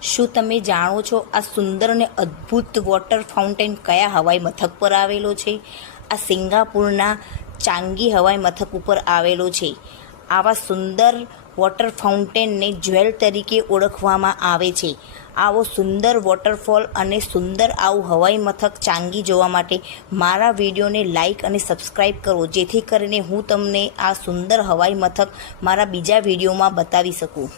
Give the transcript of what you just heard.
શું તમે જાણો છો આ સુંદર અને અદ્ભુત વોટર ફાઉન્ટેન કયા હવાઈ મથક પર આવેલો છે? આ સિંગાપુરના ચાંગી હવાઈ મથક ઉપર આવેલો છે. આવા સુંદર વોટર ફાઉન્ટેનને જ્વેલ તરીકે ઓળખવામાં આવે છે. આવો સુંદર વોટરફોલ અને સુંદર આવું હવાઈ મથક ચાંગી જોવા માટે મારા વિડીયોને લાઈક અને સબસ્ક્રાઈબ કરો, જેથી કરીને હું તમને આ સુંદર હવાઈ મથક મારા બીજા વિડીયોમાં બતાવી શકું.